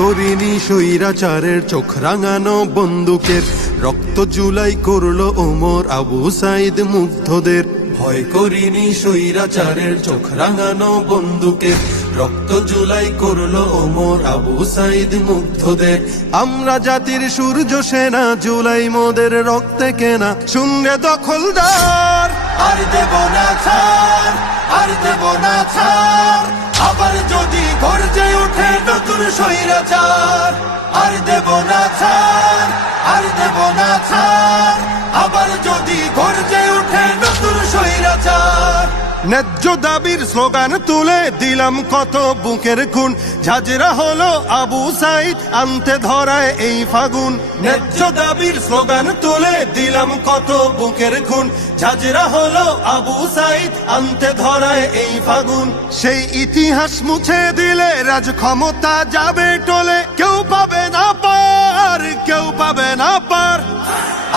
করিনি স্বৈরাচারের চোখ রাঙানো বন্দুকের, রক্ত জুলাই করলো ওমর আবু সাইদ মুগ্ধদের। ভয় করিনি স্বৈরাচারের চোখ রাঙানো বন্দুকের, রক্ত জুলাই করলো ওমর আবু সাইদ মুগ্ধদের। আমরা জাতির সূর্য সেনা, জুলাই মোদের রক্তে কেনা, শুনরে দখলদার আর দেব না ছাড়, আর দেব না ছাড়। আবার যদি গর্জে ওঠে নতুন স্বৈরাচার, আর দেব না ছাড়, আর দেব না ছাড়। আবার যদি গর্জে ওঠে নতুন স্বৈরাচার। ন্যায্য দাবির স্লোগান তুলে দিলাম কত বুকের খুন, ঝাঁঝরা হলো আবু সাইদ আনতে ধরায় এই ফাগুন। ন্যায্য দাবির স্লোগান তুলে দিলাম কত বুকের খুন, ঝাঁঝরা হলো আবু সাইদ আনতে ধরায় এই ফাগুন। সেই ইতিহাস মুছে দিলে রাজ ক্ষমতা যাবে টলে, কেউ পাবে না পার, কেউ পাবে না পার।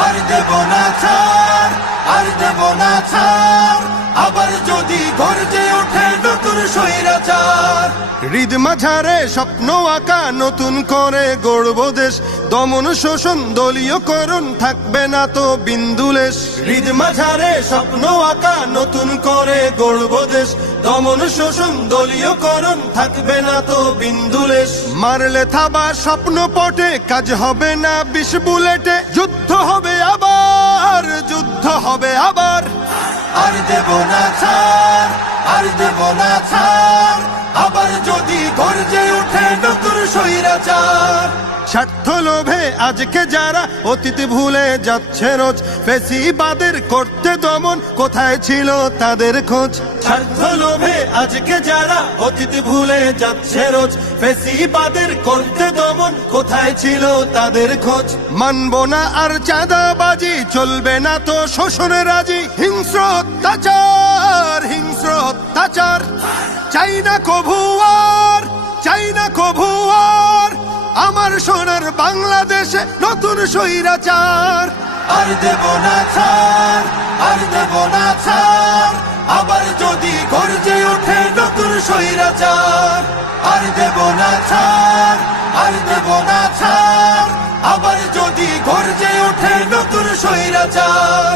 আর দেব না ছাড়, আর দেব না ছাড়। আবার যদি গর্জে ওঠে নতুন স্বৈরাচার। হৃদ মাঝারে স্বপ্ন আঁকা নতুন করে গড়ব দেশ, দমন শোষণ দলীয়করণ থাকবে না তো বিন্দুলেশ। হৃদ মাঝারে স্বপ্ন আঁকা নতুন করে গড়ব দেশ, দমন শোষণ দলীয়করণ থাকবে না তো বিন্দুলেশ। মারলে থাবা স্বপ্ন পটে, কাজ হবে না 20 বুলেটে, যুদ্ধ হবে আবার, যুদ্ধ হবে আবার। আর দেব না ছাড়, আর দেব না ছাড়। আবার যদি গর্জে ওঠে নতুন স্বৈরাচার। স্বার্থ লোভে আজকে যারা অতীত ভুলে যাচ্ছে রোজ, ফ্যাসিবাদের করতে দমন কোথায় ছিল তাদের খোঁজ। স্বার্থ লোভে আজকে যারা অতীত ভুলে যাচ্ছে রোজ, ফ্যাসিবাদের করতে দমন কোথায় ছিল তাদের খোঁজ। মানব না আর চাঁদাবাজি, চলবে না তো শোষণে রাজি। হিংস্র অত্যাচার, হিংস্র অত্যাচার। চাই না কভু আর, চাই না কভু আর আমার সোনার বাংলাদেশে নতুন স্বৈরাচার। আর দেব না ছাড়, আর দেব না ছাড়। আবার যদি গর্জে ওঠে নতুন স্বৈরাচার। আর দেব না ছাড়, আর দেব না ছাড়। আবার যদি গর্জে ওঠে নতুন স্বৈরাচার।